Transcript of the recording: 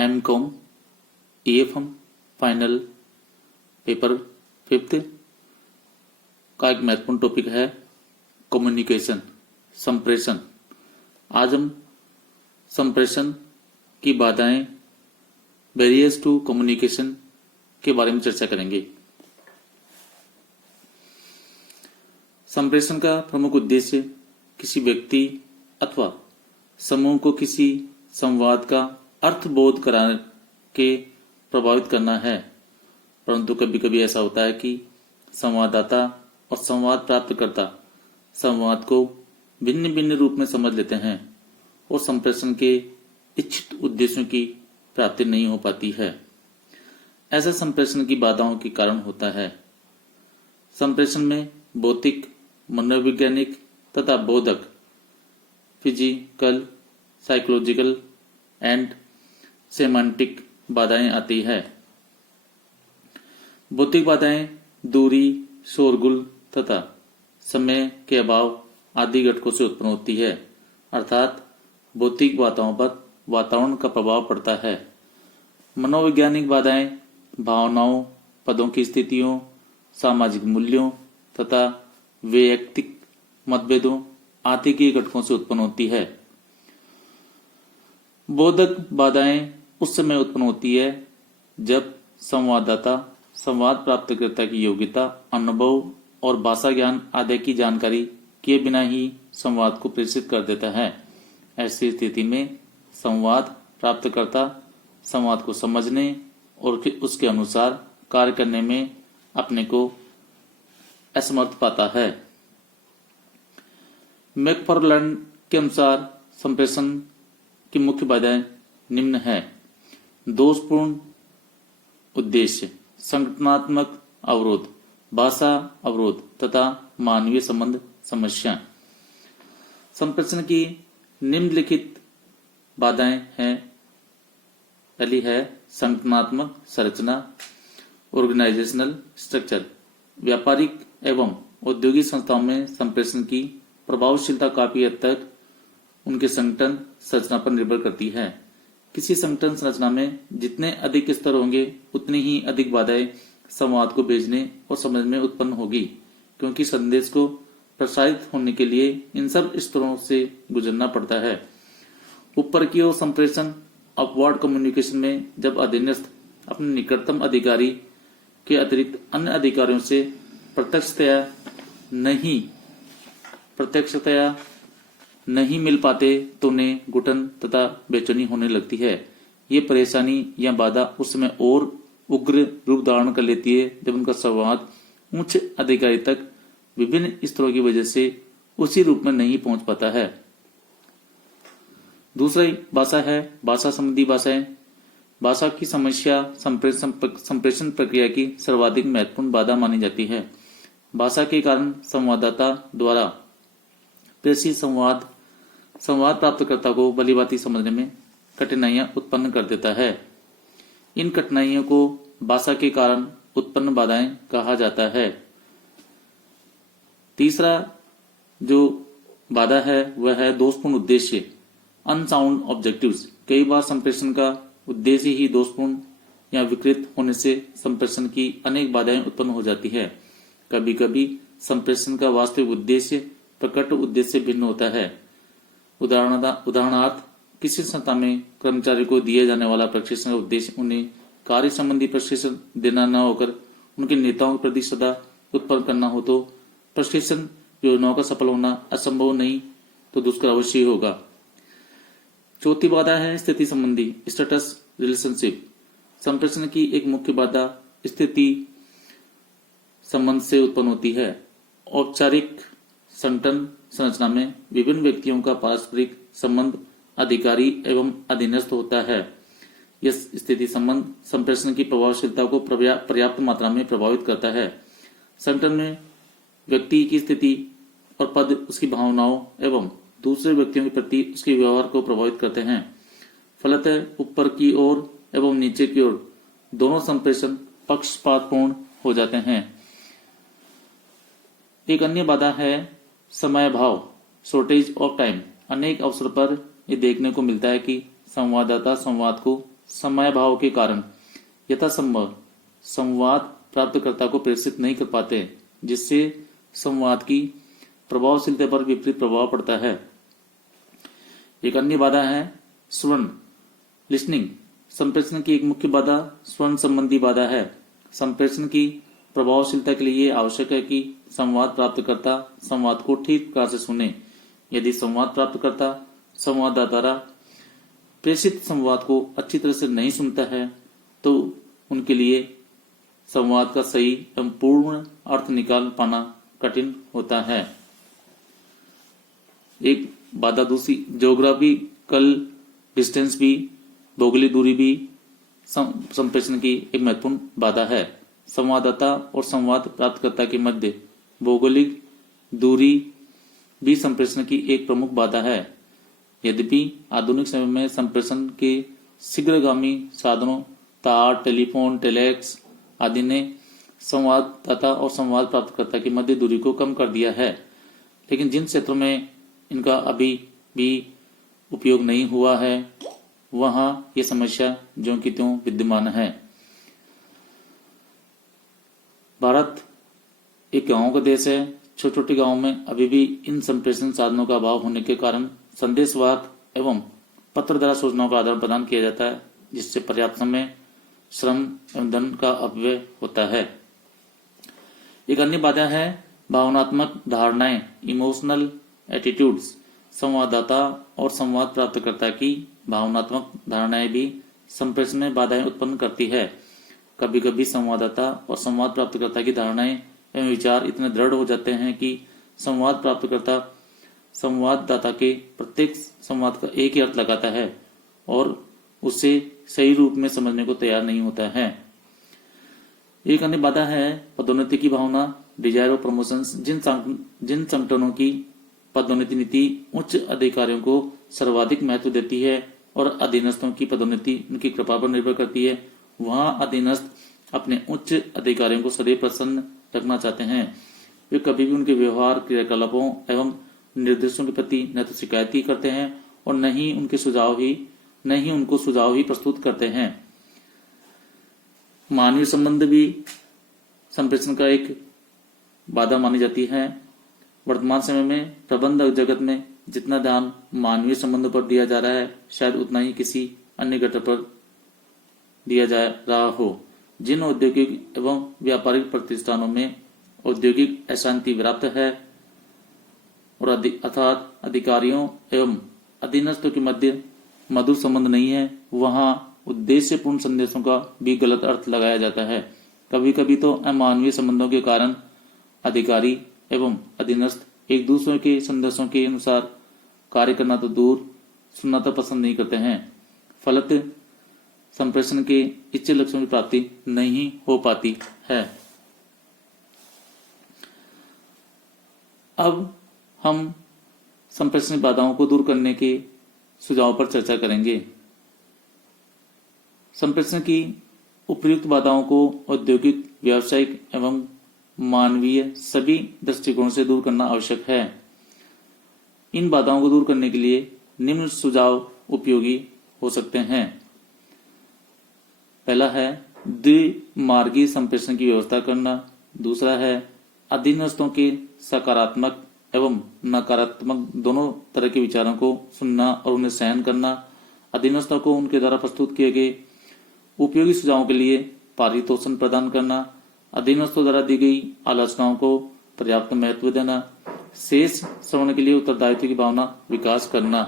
MCom EFM final paper 5th का एक महत्वपूर्ण टॉपिक है कम्युनिकेशन, संप्रेषण। आज हम संप्रेषण की बाधाएं, बैरियर्स टू कम्युनिकेशन के बारे में चर्चा करेंगे। संप्रेषण का प्रमुख उद्देश्य किसी व्यक्ति अथवा समूह को किसी संवाद का अर्थबोध करा के प्रभावित करना है, परंतु कभी कभी ऐसा होता है कि संवाददाता और संवाद प्राप्तकर्ता संवाद को भिन्न भिन्न रूप में समझ लेते हैं और संप्रेषण के इच्छित उद्देश्यों की प्राप्ति नहीं हो पाती है। ऐसा संप्रेषण की बाधाओं के कारण होता है। संप्रेषण में भौतिक, मनोवैज्ञानिक तथा बोधक, फिजिकल, साइकोलॉजिकल एंड सेमांटिक बाधाएं आती है। भौतिक बाधाएं दूरी, शोरगुल तथा समय के अभाव आदि घटकों से उत्पन्न होती है, अर्थात भौतिक बाधाओं पर वातावरण का प्रभाव पड़ता है। मनोवैज्ञानिक बाधाएं भावनाओं, पदों की स्थितियों, सामाजिक मूल्यों तथा वैयक्तिक मतभेदों आदि के घटकों से उत्पन्न होती है। बोधक बाधाएं उस समय उत्पन्न होती है जब संवाददाता संवाद प्राप्तकर्ता की योग्यता, अनुभव और भाषा ज्ञान आदि की जानकारी किए बिना ही संवाद को प्रेषित कर देता है। ऐसी स्थिति में संवाद प्राप्तकर्ता संवाद को समझने और फिर उसके अनुसार कार्य करने में अपने को असमर्थ पाता है। मैकफार्लैंड के अनुसार संप्रेषण की मुख्य बाधाएं निम्न है: दोषपूर्ण उद्देश्य, संगठनात्मक अवरोध, भाषा अवरोध तथा मानवीय संबंध समस्या। संप्रेषण की निम्नलिखित बाधाएं हैं। पहली है संगठनात्मक संरचना, ऑर्गेनाइजेशनल स्ट्रक्चर। व्यापारिक एवं औद्योगिक संस्थाओं में संप्रेषण की प्रभावशीलता काफी हद तक उनके संगठन संरचना पर निर्भर करती है। किसी संगठन संरचना में जितने अधिक स्तर होंगे उतनी ही अधिक बाधाएं संवाद को भेजने और समझ में उत्पन्न होगी, क्योंकि संदेश को प्रसारित होने के लिए इन सब स्तरों से गुजरना पड़ता है। ऊपर की ओर संप्रेषण अपवर्ड कम्युनिकेशन में जब अधीनस्थ अपने निकटतम अधिकारी के अतिरिक्त अन्य अधिकारियों से प्रत्यक्षतया नहीं मिल पाते तो उन्हें घुटन तथा बेचैनी होने लगती है। ये परेशानी या बाधा उस समय और उग्र रूप धारण कर लेती है जब उनका संवाद उच्च अधिकारी तक विभिन्न स्तरों की वजह से उसी रूप में नहीं पहुंच पाता है। दूसरी भाषा है भाषा संबंधी बाधाएं। भाषा की समस्या संप्रेषण प्रक्रिया की सर्वाधिक महत्वपूर्ण बाधा मानी जाती है। भाषा के कारण संवाददाता द्वारा प्रेषित संवाद प्राप्तकर्ता को भलीभांति समझने में कठिनाइयां उत्पन्न कर देता है। इन कठिनाइयों को भाषा के कारण उत्पन्न बाधाएं कहा जाता है। तीसरा जो बाधा है वह है दोषपूर्ण उद्देश्य, अनसाउंड ऑब्जेक्टिव्स। कई बार संप्रेषण का उद्देश्य ही दोषपूर्ण या विकृत होने से संप्रेषण की अनेक बाधाएं उत्पन्न हो जाती है। कभी कभी संप्रेषण का वास्तविक उद्देश्य प्रकट उद्देश्य से भिन्न होता है। उदाहरणार्थ किसी संस्था में कर्मचारी को दिए जाने वाला प्रशिक्षण का उद्देश्य उन्हें कार्य संबंधी प्रशिक्षण देना न होकर उनके नेताओं के प्रति श्रद्धा उत्पन्न करना हो तो प्रशिक्षण योजनाओं का सफल होना असंभव नहीं तो दुष्कर अवश्य होगा। चौथी बाधा है स्थिति संबंधी, स्टेटस रिलेशनशिप। संप्रेषण की एक मुख्य बाधा स्थिति संबंध से उत्पन्न होती है। औपचारिक संगठन संरचना में विभिन्न व्यक्तियों का पारस्परिक संबंध अधिकारी एवं अधीनस्थ होता है। यह स्थिति संबंध संप्रेषण की प्रभावशीलता को पर्याप्त मात्रा में प्रभावित करता है। संगठन में व्यक्ति की स्थिति और पद उसकी भावनाओं एवं दूसरे व्यक्तियों के प्रति उसके व्यवहार को प्रभावित करते हैं। फलतः ऊपर की ओर एवं नीचे की ओर दोनों संप्रेषण पक्षपातपूर्ण हो जाते हैं। एक अन्य बाधा है समय अभाव, शॉर्टेज ऑफ टाइम। अनेक अवसर पर यह देखने को मिलता है कि संवाददाता संवाद को समय भाव के कारण यथासंभव संवाद प्राप्तकर्ता को प्रेषित नहीं कर पाते, जिससे संवाद की प्रभावशीलता पर विपरीत प्रभाव पड़ता है। एक अन्य बाधा है श्रवण, लिसनिंग। संप्रेषण की एक मुख्य बाधा श्रवण संबंधी बाधा है। संप्रेषण की प्रभावशीलता के लिए आवश्यक है कि संवाद प्राप्तकर्ता संवाद को ठीक प्रकार से सुने। यदि संवाद प्राप्तकर्ता संवाददाता प्रेषित संवाद को अच्छी तरह से नहीं सुनता है तो उनके लिए संवाद का सही एवं पूर्ण अर्थ निकाल पाना कठिन होता है। एक बाधा दूसरी ज्योग्राफिकल डिस्टेंस भी, भौगोलिक दूरी भी संप्रेषण की एक महत्वपूर्ण बाधा है। संवाददाता और संवाद प्राप्तकर्ता के मध्य भौगोलिक दूरी भी संप्रेषण की एक प्रमुख बाधा है। यद्यपि आधुनिक समय में संप्रेषण के शीघ्रगामी साधनों तार, टेलीफोन, टेलेक्स आदि ने संवाददाता और संवाद प्राप्तकर्ता की मध्य दूरी को कम कर दिया है, लेकिन जिन क्षेत्रों में इनका अभी भी उपयोग नहीं हुआ है वहां यह समस्या ज्यों की त्यों विद्यमान है। भारत एक गांवों का देश है। छोटे छोटे गांवों में अभी भी इन संप्रेषण साधनों का अभाव होने के कारण संदेशवाहक एवं पत्र द्वारा सूचनाओं का आदान प्रदान किया जाता है, जिससे पर्याप्त समय, श्रम एवं धन का अपव्यय होता है। एक अन्य बाधा है भावनात्मक धारणाएं, इमोशनल एटीट्यूड्स। संवाददाता और संवाद प्राप्तकर्ता की भावनात्मक धारणाएं भी संप्रेषण में बाधाएं उत्पन्न करती है। कभी कभी संवाददाता और संवाद प्राप्तकर्ता की धारणाएं एवं विचार इतने दृढ़ हो जाते हैं कि संवाद प्राप्तकर्ता संवाददाता के प्रत्येक संवाद का एक ही अर्थ लगाता है और उसे सही रूप में समझने को तैयार नहीं होता है। एक अन्य बाधा है पदोन्नति की भावना, डिजायर और प्रमोशंस। जिन संगठनों की पदोन्नति नीति उच्च अधिकारियों को सर्वाधिक महत्व देती है और अधीनस्थों की पदोन्नति उनकी कृपा पर निर्भर करती है, वहां अधीनस्थ अपने उच्च अधिकारियों को सदैव प्रसन्न रखना चाहते हैं। वे कभी भी उनके व्यवहार, क्रियाकलापों एवं निर्देशों के प्रति न तो शिकायत ही करते हैं और न ही उनको सुझाव ही प्रस्तुत करते हैं। मानवीय संबंध भी संप्रेषण का एक बाधा मानी जाती है। वर्तमान समय में प्रबंध जगत में जितना ध्यान मानवीय संबंधों पर दिया जा रहा है, शायद उतना ही किसी अन्य घटक पर दिया जा रहा हो। जिन औद्योगिक एवं व्यापारिक प्रतिष्ठानों में औद्योगिक अशांति व्याप्त है और अर्थात अधिकारियों एवं अधीनस्थों के मध्य मधुर संबंध नहीं है, वहां उद्देश्यपूर्ण संदेशों का भी गलत अर्थ लगाया जाता है। कभी कभी तो अमानवीय संबंधों के कारण अधिकारी एवं अधीनस्थ एक दूसरे के संदेशों के अनुसार कार्य करना तो दूर, सुनना तो पसंद नहीं करते हैं। फलतः संप्रेषण के इच्छित लक्ष्यों की प्राप्ति नहीं हो पाती है। अब हम संप्रेषण बाधाओं को दूर करने के सुझावों पर चर्चा करेंगे। संप्रेषण की उपयुक्त बाधाओं को औद्योगिक, व्यावसायिक एवं मानवीय सभी दृष्टिकोणों से दूर करना आवश्यक है। इन बाधाओं को दूर करने के लिए निम्न सुझाव उपयोगी हो सकते हैं। पहला है द्विमार्गी संप्रेषण की व्यवस्था करना। दूसरा है अधीनस्थों के सकारात्मक एवं नकारात्मक दोनों तरह के विचारों को सुनना और उन्हें सहन करना। अधीनस्थों को उनके द्वारा प्रस्तुत किए गए उपयोगी सुझावों के लिए पारितोषिक प्रदान करना। अधीनस्थों द्वारा दी गई आलोचनाओं को पर्याप्त महत्व देना। शेष श्रवण के लिए उत्तरदायित्व की भावना विकास करना।